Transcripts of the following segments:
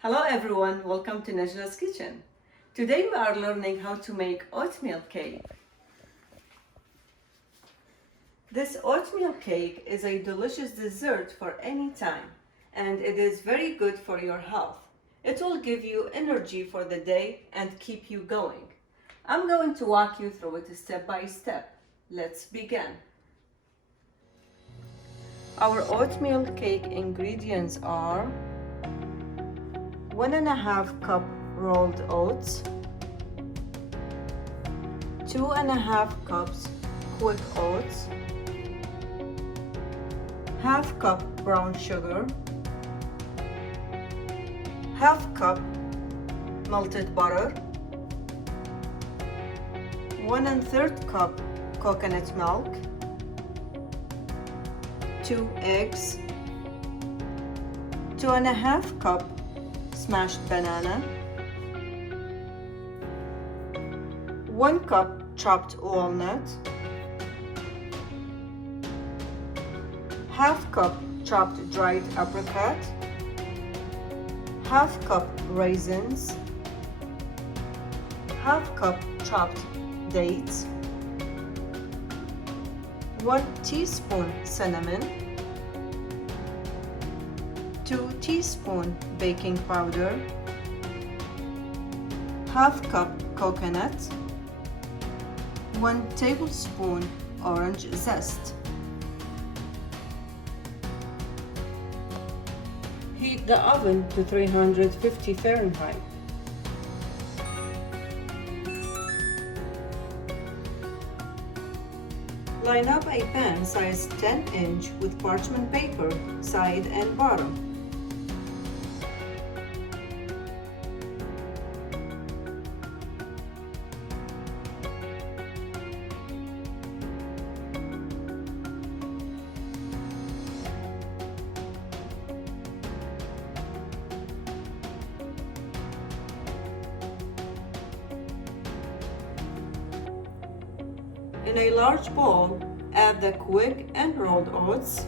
Hello everyone, welcome to Najla's Kitchen. Today we are learning how to make oatmeal cake. This oatmeal cake is a delicious dessert for any time and it is very good for your health. It will give you energy for the day and keep you going. I'm going to walk you through it step by step. Let's begin. Our oatmeal cake ingredients are 1.5 cup rolled oats, 2.5 cups quick oats, half cup brown sugar, half cup melted butter, 1 1/3 cup coconut milk, 2 eggs, 2.5 cup smashed banana, 1 cup chopped walnut, half cup chopped dried apricot, half cup raisins, half cup chopped dates, 1 teaspoon cinnamon, 2 teaspoon baking powder, half cup coconut, 1 tablespoon orange zest. Heat the oven to 350 Fahrenheit. Line up a pan size 10-inch with parchment paper, side and bottom. In a large bowl, add the quick and rolled oats,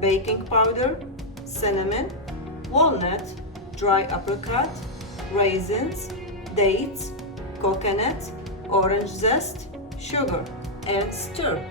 baking powder, cinnamon, walnut, dry apricot, raisins, dates, coconut, orange zest, sugar, and stir.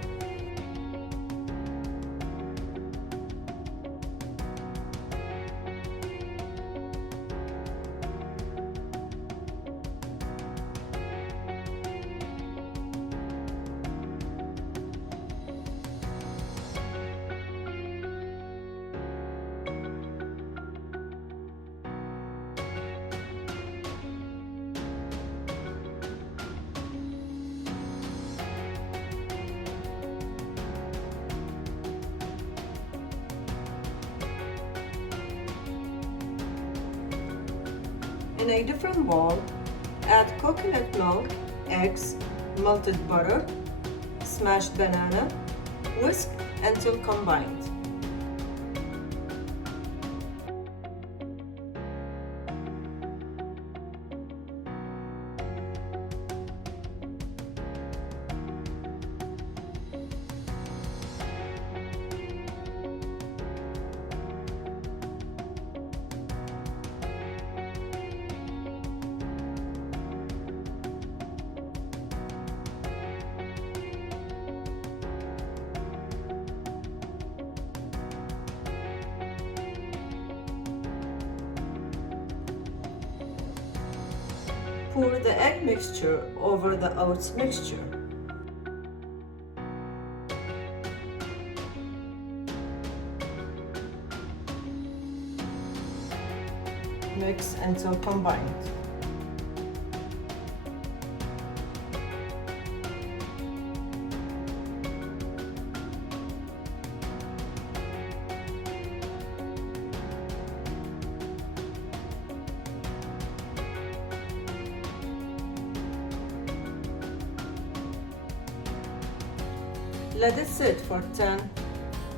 In a different bowl, add coconut milk, eggs, melted butter, smashed banana, whisk until combined. Pour the egg mixture over the oats mixture. Mix until combined. Let it sit for 10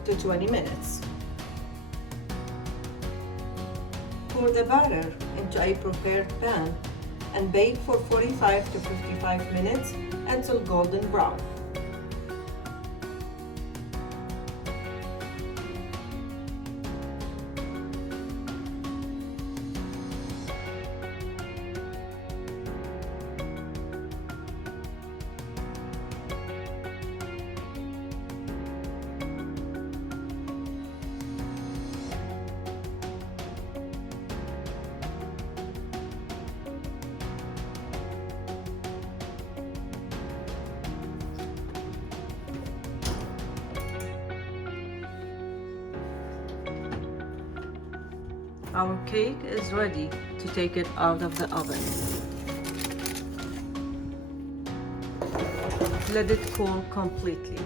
to 20 minutes. Pour the batter into a prepared pan and bake for 45 to 55 minutes until golden brown. Our cake is ready to take it out of the oven. Let it cool completely.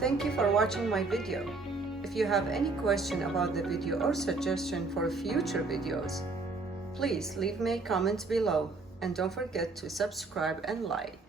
Thank you for watching my video. If you have any question about the video or suggestion for future videos, please leave me a comment below and don't forget to subscribe and like.